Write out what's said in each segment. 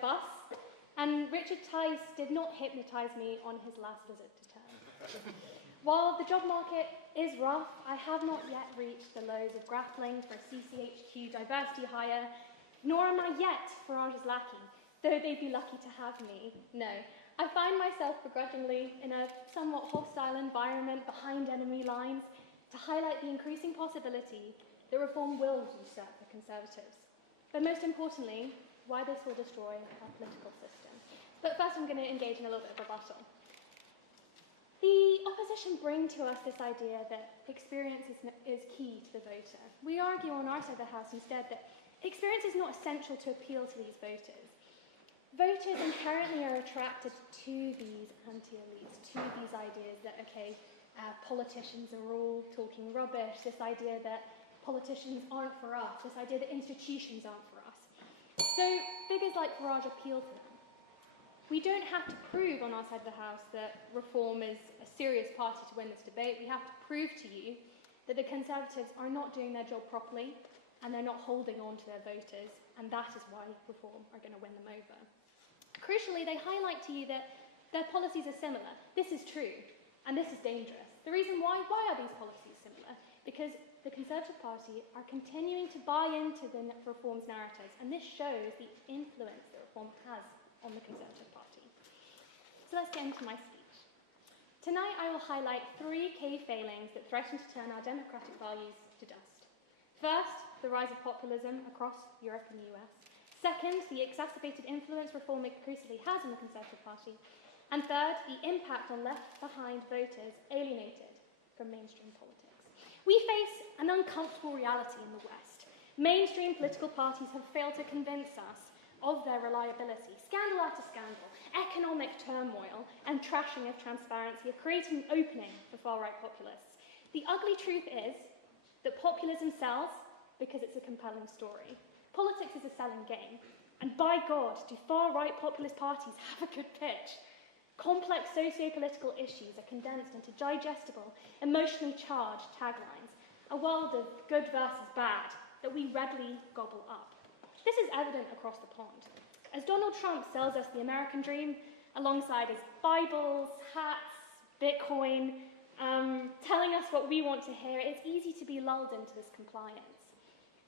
bus, and Richard Tice did not hypnotise me on his last visit to town. While the job market is rough, I have not yet reached the lows of grappling for a CCHQ diversity hire, nor am I yet Farage's lackey, though they'd be lucky to have me. No, I find myself begrudgingly in a somewhat hostile environment behind enemy lines to highlight the increasing possibility that reform will usurp the Conservatives. But most importantly, why this will destroy our political system. But first I'm going to engage in a little bit of rebuttal. The opposition bring to us this idea that experience is key to the voter. We argue on our side of the House instead that experience is not essential to appeal to these voters. Voters inherently are attracted to these anti-elites, to these ideas that, okay, politicians are all talking rubbish, this idea that politicians aren't for us, this idea that institutions aren't for us. So figures like Farage appeal to them. We don't have to prove on our side of the House that Reform is a serious party to win this debate. We have to prove to you that the Conservatives are not doing their job properly and they're not holding on to their voters, and that is why Reform are going to win them over. Crucially, they highlight to you that their policies are similar. This is true, and this is dangerous. The reason why are these policies similar? Because the Conservative Party are continuing to buy into the Reform's narratives, and this shows the influence that Reform has on the Conservative Party. So let's get into my speech. Tonight I will highlight 3 key failings that threaten to turn our democratic values to dust. First, the rise of populism across Europe and the US. Second, the exacerbated influence Reform increasingly has on the Conservative Party. And third, the impact on left-behind voters alienated from mainstream politics. We face an uncomfortable reality in the West. Mainstream political parties have failed to convince us of their reliability. Scandal after scandal, economic turmoil, and trashing of transparency have created an opening for far-right populists. The ugly truth is that populism sells because it's a compelling story. Politics is a selling game, and by God, do far-right populist parties have a good pitch. Complex socio-political issues are condensed into digestible, emotionally charged taglines, a world of good versus bad that we readily gobble up. This is evident across the pond. As Donald Trump sells us the American dream, alongside his Bibles, hats, Bitcoin, telling us what we want to hear, it's easy to be lulled into this compliance.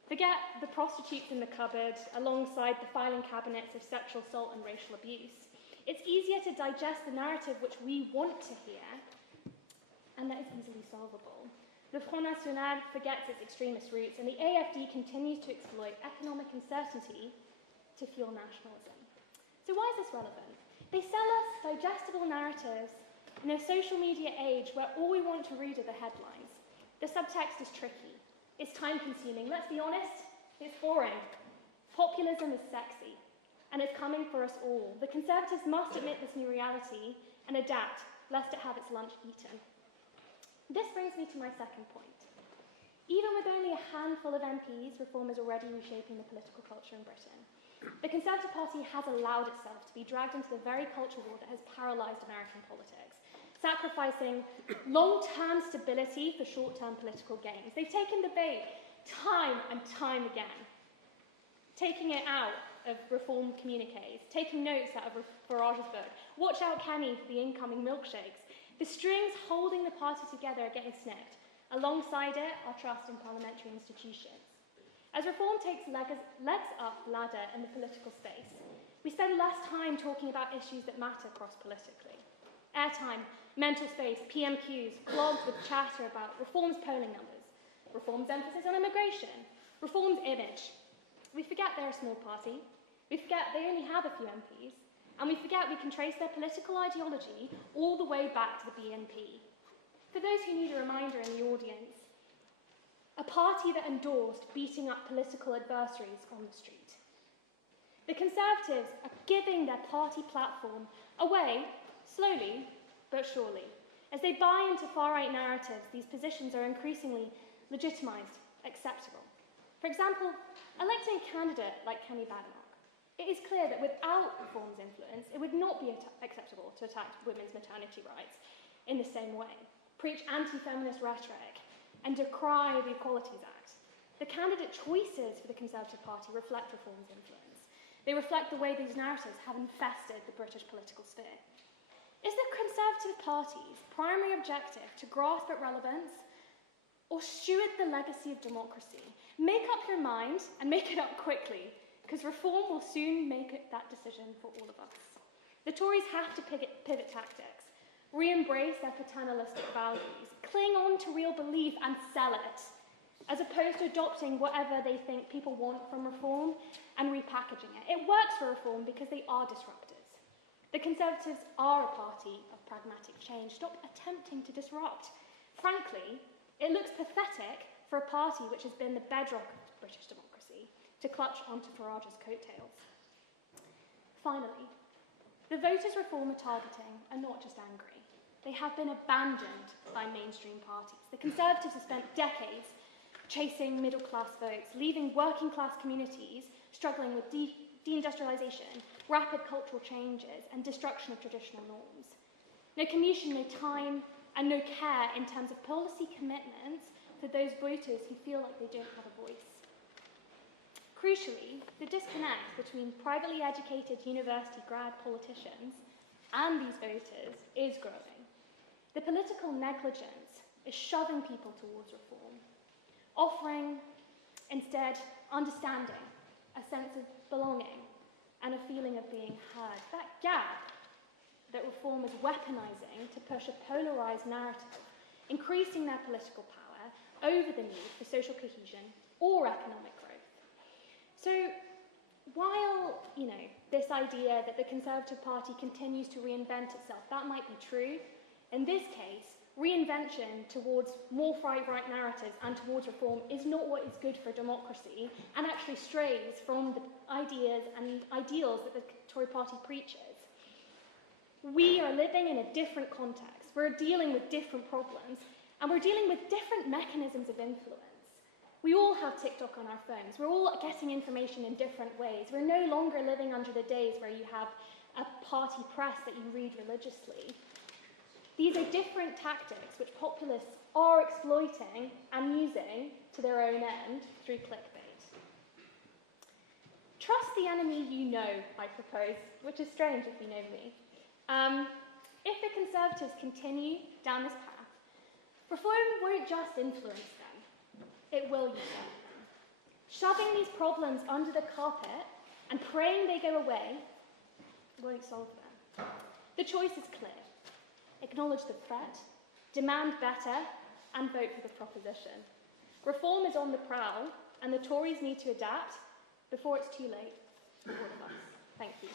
Forget the prostitutes in the cupboard, alongside the filing cabinets of sexual assault and racial abuse. It's easier to digest the narrative which we want to hear, and that is easily solvable. The Front National forgets its extremist roots, and the AFD continues to exploit economic uncertainty to fuel nationalism. So why is this relevant? They sell us digestible narratives in a social media age where all we want to read are the headlines. The subtext is tricky. It's time-consuming. Let's be honest, it's boring. Populism is sexy, and it's coming for us all. The Conservatives must admit this new reality and adapt, lest it have its lunch eaten. This brings me to my second point. Even with only a handful of MPs, Reform is already reshaping the political culture in Britain. The Conservative Party has allowed itself to be dragged into the very culture war that has paralysed American politics, sacrificing long-term stability for short-term political gains. They've taken debate time and time again, taking it out of Reform communiques, taking notes out of Farage's book. Watch out, Kenny, for the incoming milkshakes. The strings holding the party together are getting snipped. Alongside it, our trust in parliamentary institutions. As Reform takes legs up the ladder in the political space, we spend less time talking about issues that matter cross-politically. Airtime, mental space, PMQs, clogged with chatter about Reform's polling numbers, Reform's emphasis on immigration, Reform's image. We forget they're a small party, we forget they only have a few MPs, and we forget we can trace their political ideology all the way back to the BNP. For those who need a reminder in the audience, a party that endorsed beating up political adversaries on the street. The Conservatives are giving their party platform away, slowly but surely. As they buy into far-right narratives, these positions are increasingly legitimised, acceptable. For example, electing a candidate like Kenny Badenoch. It is clear that without Reform's influence, it would not be acceptable to attack women's maternity rights in the same way, preach anti-feminist rhetoric, and decry the Equalities Act. The candidate choices for the Conservative Party reflect Reform's influence. They reflect the way these narratives have infested the British political sphere. Is the Conservative Party's primary objective to grasp at relevance or steward the legacy of democracy? Make up your mind and make it up quickly, because reform will soon make that decision for all of us. The Tories have to pivot tactics, re-embrace their paternalistic values, cling on to real belief and sell it, as opposed to adopting whatever they think people want from reform and repackaging it. It works for reform because they are disruptors. The Conservatives are a party of pragmatic change. Stop attempting to disrupt. Frankly, it looks pathetic for a party which has been the bedrock of British democracy to clutch onto Farage's coattails. Finally, the voters reform are targeting are not just angry. They have been abandoned by mainstream parties. The Conservatives have spent decades chasing middle-class votes, leaving working-class communities struggling with deindustrialisation, rapid cultural changes, and destruction of traditional norms. No communication, no time, and no care in terms of policy commitments for those voters who feel like they don't have a voice. Crucially, the disconnect between privately educated university grad politicians and these voters is growing. The political negligence is shoving people towards reform, offering instead understanding, a sense of belonging, and a feeling of being heard. That gap that reform is weaponising to push a polarised narrative, increasing their political power over the need for social cohesion or economic growth. So while, this idea that the Conservative Party continues to reinvent itself, that might be true, in this case, reinvention towards more right narratives and towards reform is not what is good for democracy and actually strays from the ideas and ideals that the Tory party preaches. We are living in a different context. We're dealing with different problems, and we're dealing with different mechanisms of influence. We all have TikTok on our phones. We're all getting information in different ways. We're no longer living under the days where you have a party press that you read religiously. These are different tactics which populists are exploiting and using to their own end through clickbait. Trust the enemy you know, I propose, which is strange if you know me. If the Conservatives continue down this path, reform won't just influence them, it will unite them. Shoving these problems under the carpet and praying they go away won't solve them. The choice is clear. Acknowledge the threat, demand better, and vote for the proposition. Reform is on the prowl, and the Tories need to adapt before it's too late for all of us. Thank you.